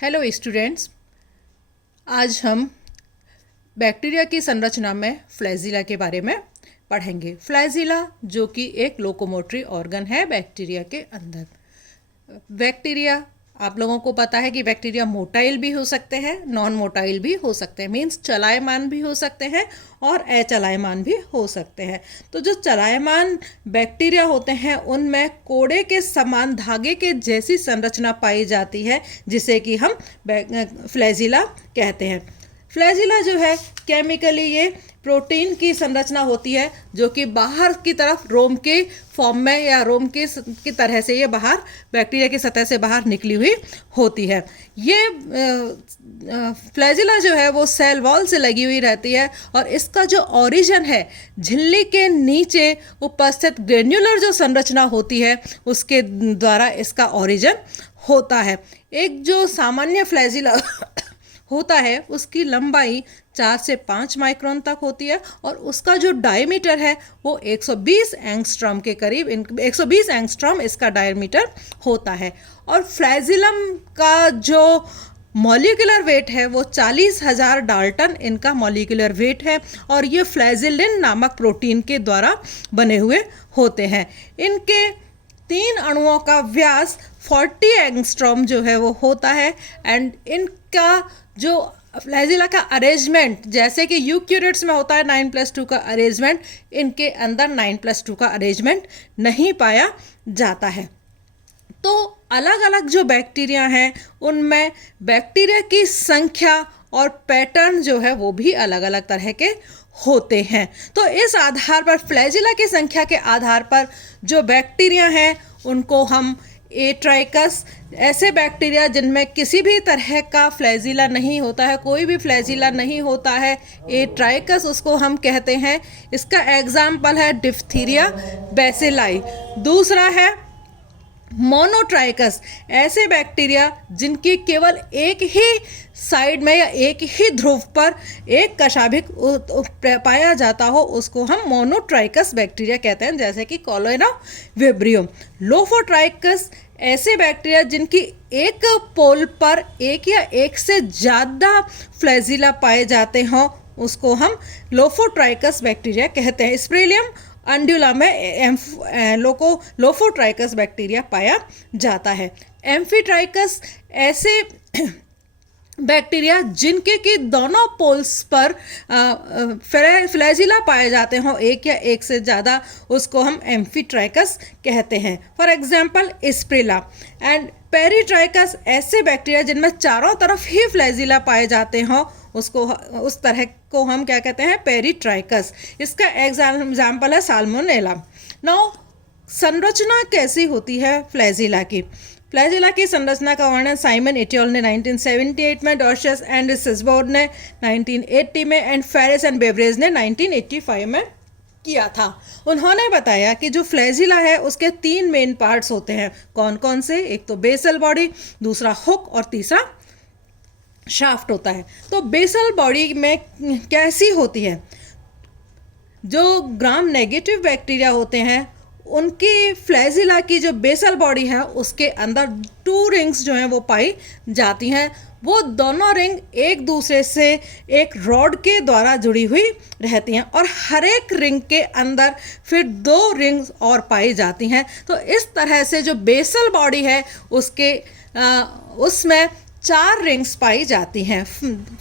Hello students, आज हम bacteria की संरचना में फ्लैजिला के बारे में पढ़ेंगे। फ्लैजिला जो कि एक लोकोमोटरी ऑर्गन है बैक्टीरिया के अंदर। बैक्टीरिया, आप लोगों को पता है कि बैक्टीरिया मोटाइल भी हो सकते हैं, नॉन मोटाइल भी हो सकते हैं, मीन्स चलायमान भी हो सकते हैं और अचलायमान भी हो सकते हैं। तो जो चलायमान बैक्टीरिया होते हैं उनमें कोड़े के समान धागे के जैसी संरचना पाई जाती है, जिसे कि हम फ्लैजिला कहते हैं। फ्लैजिला जो है केमिकली ये प्रोटीन की संरचना होती है, जो कि बाहर की तरफ रोम के फॉर्म में या रोम की तरह से ये बाहर बैक्टीरिया की सतह से बाहर निकली हुई होती है। ये फ्लैजिला जो है वो सेल वॉल से लगी हुई रहती है और इसका जो ओरिजिन है झिल्ली के नीचे उपस्थित ग्रेन्युलर जो संरचना होती है उसके द्वारा इसका ओरिजिन होता है। एक जो सामान्य फ्लैजिला होता है उसकी लंबाई 4 से 5 माइक्रोन तक होती है और उसका जो डायमीटर है वो 120 एंगस्ट्रॉम के करीब 120 एंगस्ट्रॉम इसका डायमीटर होता है। और फ्लैजिलम का जो मॉलिक्यूलर वेट है वो 40,000 डाल्टन इनका मॉलिक्यूलर वेट है और ये फ्लैजिलिन नामक प्रोटीन के द्वारा बने हुए होते हैं। इनके 3 अणुओं का व्यास 40 एंगस्ट्रॉम जो है वो होता है एंड इनका जो फ्लैजिला का अरेंजमेंट जैसे कि यूकैरियोट्स में होता है 9+2 का अरेंजमेंट, इनके अंदर 9+2 का अरेंजमेंट नहीं पाया जाता है। तो अलग अलग जो बैक्टीरिया हैं उनमें बैक्टीरिया की संख्या और पैटर्न जो है वो भी अलग अलग तरह के होते हैं। तो इस आधार पर फ्लैजिला की संख्या के आधार पर जो बैक्टीरिया हैं उनको हम एट्राइकस, ऐसे बैक्टीरिया जिनमें किसी भी तरह का फ्लैजिला नहीं होता है, कोई भी फ्लैजिला नहीं होता है, एट्राइकस उसको हम कहते हैं। इसका एग्जाम्पल है डिफ्थीरिया बैसिलाई। दूसरा है मोनोट्राइकस, ऐसे बैक्टीरिया जिनकी केवल एक ही साइड में या एक ही ध्रुव पर एक कशाभिक पाया जाता हो, उसको हम मोनोट्राइकस बैक्टीरिया कहते हैं, जैसे कि कॉलोरा विब्रियम। लोफोट्राइकस, ऐसे बैक्टीरिया जिनकी एक पोल पर एक या एक से ज़्यादा फ्लैजिला पाए जाते हों, उसको हम लोफोट्राइकस बैक्टीरिया कहते हैं। स्प्रेलियम अंड्यूला में लोफोट्राइकस बैक्टीरिया पाया जाता है। एम्फीट्राइकस, ऐसे बैक्टीरिया जिनके कि दोनों पोल्स पर फ्लैजिला पाए जाते हों, एक या एक से ज़्यादा, उसको हम एम्फीट्राइकस कहते हैं। फॉर एग्जांपल स्प्रेला एंड पेरीट्राइकस, ऐसे बैक्टीरिया जिनमें चारों तरफ ही फ्लैजिला पाए जाते हों, उसको उस तरह को हम क्या कहते हैं, पेरीट्राइकस। इसका एग्जाम्पल है साल्मोनेला। नाउ संरचना कैसी होती है फ्लैजिला की? फ्लैजिला की संरचना का वर्णन साइमन एटियोल ने 1978 में, डॉर्शस एंड सिस्बोर्ड ने 1980 में एंड फेरिस एंड बेवरेज ने 1985 में किया था। उन्होंने बताया कि जो फ्लैजिला है उसके 3 मेन पार्ट्स होते हैं। कौन कौन से? एक तो बेसल बॉडी, दूसरा हुक और तीसरा शाफ्ट होता है। तो बेसल बॉडी में कैसी होती है? जो ग्राम नेगेटिव बैक्टीरिया होते हैं उनकी फ्लैजिला की जो बेसल बॉडी है उसके अंदर 2 रिंग्स जो हैं वो पाई जाती हैं। वो दोनों रिंग एक दूसरे से एक रॉड के द्वारा जुड़ी हुई रहती हैं और हर एक रिंग के अंदर फिर 2 रिंग्स और पाई जाती हैं। तो इस तरह से जो बेसल बॉडी है उसमें 4 रिंग्स पाई जाती हैं।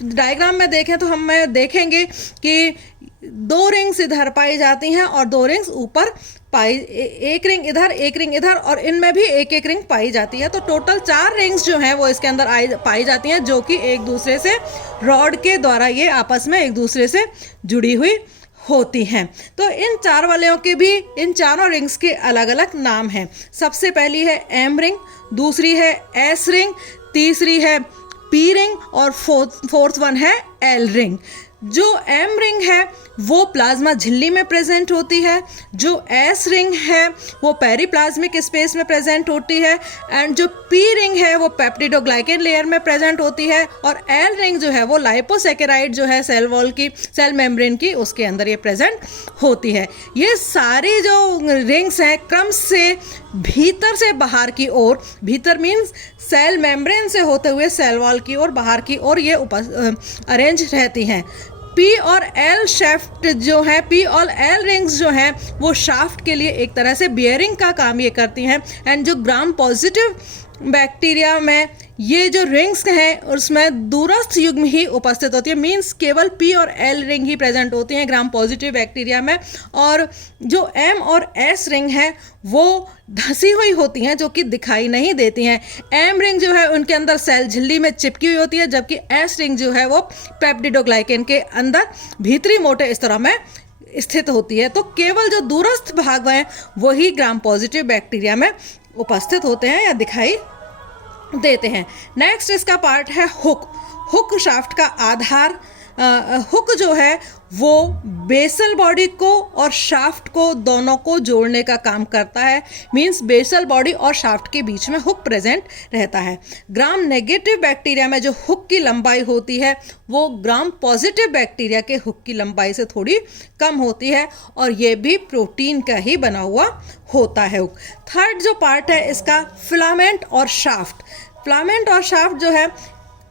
डायग्राम में देखें तो हम देखेंगे कि 2 रिंग्स इधर पाई जाती हैं और 2 रिंग्स ऊपर पाई, एक रिंग इधर एक रिंग इधर, और इनमें भी एक एक रिंग पाई जाती है। तो टोटल 4 रिंग्स जो हैं वो इसके अंदर पाई जाती हैं, जो कि एक दूसरे से रॉड के द्वारा ये आपस में एक दूसरे से जुड़ी हुई होती हैं। तो इन 4 वालों के भी, इन चारों रिंग्स के अलग अलग नाम हैं। सबसे पहली है एम रिंग, दूसरी है एस रिंग, तीसरी है पी रिंग और फोर्थ वन है एल रिंग। जो एम रिंग है वो प्लाज्मा झिल्ली में प्रेजेंट होती है, जो एस रिंग है वो पेरीप्लाज्मिक स्पेस में प्रेजेंट होती है, एंड जो पी रिंग है वो पेप्टिडोग्लाइकेन लेयर में प्रेजेंट होती है, और एल रिंग जो है वो लाइपोसैकेराइड जो है सेल वॉल की, सेल मेम्ब्रेन की, उसके अंदर ये प्रेजेंट होती है। ये सारी जो रिंग्स हैं क्रम से भीतर से बाहर की ओर, भीतर मीन्स सेल मेम्ब्रेन से होते हुए सेल वॉल की ओर, बाहर की ओर ये अरेंज रहती हैं। पी और एल शाफ्ट जो है, पी और एल रिंग्स जो हैं वो शाफ्ट के लिए एक तरह से बियरिंग का काम ये करती हैं। एंड जो ग्राम पॉजिटिव बैक्टीरिया में ये जो रिंग्स हैं उसमें दूरस्थ युग्म ही उपस्थित होती है, मीन्स केवल पी और एल रिंग ही प्रेजेंट होती हैं ग्राम पॉजिटिव बैक्टीरिया में, और जो एम और एस रिंग है वो धंसी हुई होती हैं जो कि दिखाई नहीं देती हैं। एम रिंग जो है उनके अंदर सेल झिल्ली में चिपकी हुई होती है, जबकि एस रिंग जो है वो पेप्टिडोग्लाइकेन के अंदर भीतरी मोटे इस तरह में स्थित होती है। तो केवल जो दूरस्थ भाग हैं वही ग्राम पॉजिटिव बैक्टीरिया में उपस्थित होते हैं या दिखाई देते हैं। नेक्स्ट इसका पार्ट है हुक। हुक शाफ्ट का आधार। हुक जो है वो बेसल बॉडी को और शाफ्ट को दोनों को जोड़ने का काम करता है, मींस बेसल बॉडी और शाफ्ट के बीच में हुक प्रेजेंट रहता है। ग्राम नेगेटिव बैक्टीरिया में जो हुक की लंबाई होती है वो ग्राम पॉजिटिव बैक्टीरिया के हुक की लंबाई से थोड़ी कम होती है, और ये भी प्रोटीन का ही बना हुआ होता है हुक। थर्ड जो पार्ट है इसका फिलामेंट और शाफ्ट। फिलामेंट और शाफ्ट जो है,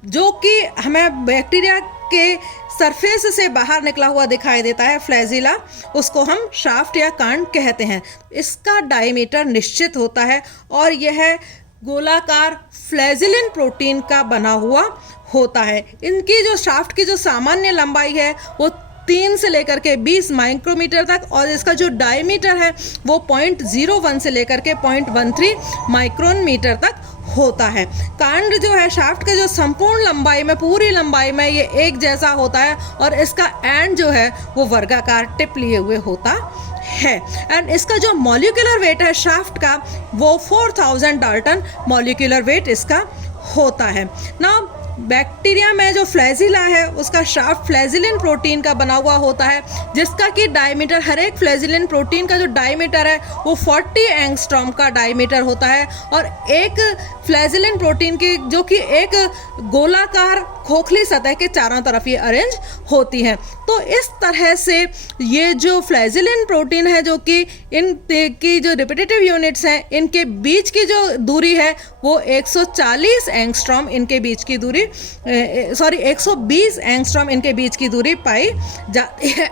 जो कि हमें बैक्टीरिया के सरफेस से बाहर निकला हुआ दिखाई देता है, फ्लैजिला, उसको हम शाफ्ट या कांड कहते हैं। इसका डायमीटर निश्चित होता है और यह गोलाकार फ्लैजिलिन प्रोटीन का बना हुआ होता है। इनकी जो शाफ्ट की जो सामान्य लंबाई है वो 3 से लेकर के 20 माइक्रोमीटर तक, और इसका जो डायमीटर है वो 0.01 से लेकर के 0.13 माइक्रोन मीटर तक होता है। कांड जो है शाफ्ट के जो संपूर्ण लंबाई में, पूरी लंबाई में ये एक जैसा होता है, और इसका एंड जो है वो वर्गाकार टिप लिए हुए होता है। एंड इसका जो मॉलिक्यूलर वेट है शाफ्ट का वो 4000 डाल्टन मॉलिक्यूलर वेट इसका होता है। ना बैक्टीरिया में जो फ्लैजिला है उसका शाफ्ट फ्लैजिलिन प्रोटीन का बना हुआ होता है, जिसका कि डायमीटर, हर एक फ्लैजिलिन प्रोटीन का जो डायमीटर है वो 40 एंगस्ट्रॉम का डायमीटर होता है, और एक फ्लैजिलिन प्रोटीन की जो कि एक गोलाकार खोखली सतह के चारों तरफ ये अरेंज होती हैं। तो इस तरह से ये जो फ्लैजिलिन प्रोटीन है, जो कि इनकी जो रिपीटेटिव यूनिट्स हैं, इनके बीच की जो दूरी है वो 140 एंगस्ट्रॉम इनके बीच की दूरी 120 एंगस्ट्रॉम इनके बीच की दूरी पाई जाती है,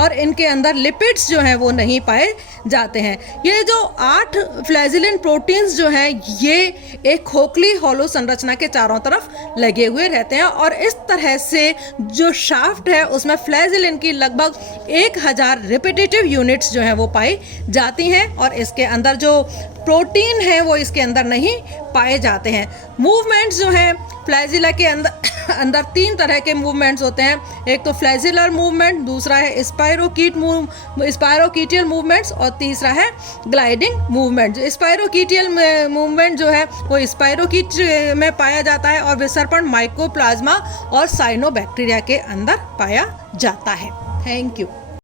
और इनके अंदर लिपिड्स जो हैं वो नहीं पाए जाते हैं। ये जो 8 फ्लैजिलिन प्रोटीन्स जो हैं ये एक खोखली हॉलो संरचना के चारों तरफ लगे हुए रहते हैं, और इस तरह से जो शाफ्ट है उसमें फ्लैजिलिन की लगभग 1000 रिपीटेटिव यूनिट्स जो हैं वो पाई जाती हैं, और इसके अंदर जो प्रोटीन है वो इसके अंदर नहीं पाए जाते हैं। मूवमेंट्स जो हैं फ्लैजिला के अंदर 3 तरह के मूवमेंट्स होते हैं। एक तो फ्लैजिलर मूवमेंट, दूसरा है स्पायरोकीटियल मूवमेंट्स, और तीसरा है ग्लाइडिंग मूवमेंट। स्पायरोकीटियल मूवमेंट जो है वो स्पायरोकीट में पाया जाता है, और विसर्पण माइकोप्लाज्मा और साइनोबैक्टीरिया के अंदर पाया जाता है। Thank you.